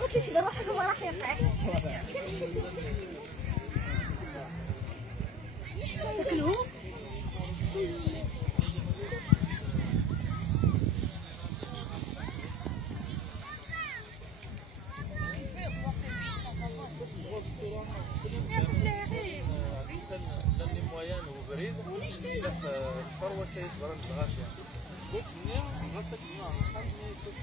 قلت ليش روحك هو راح يقع تاكلهم بريد الفروه شيء برد الغاشيه قلت 100 غسل 100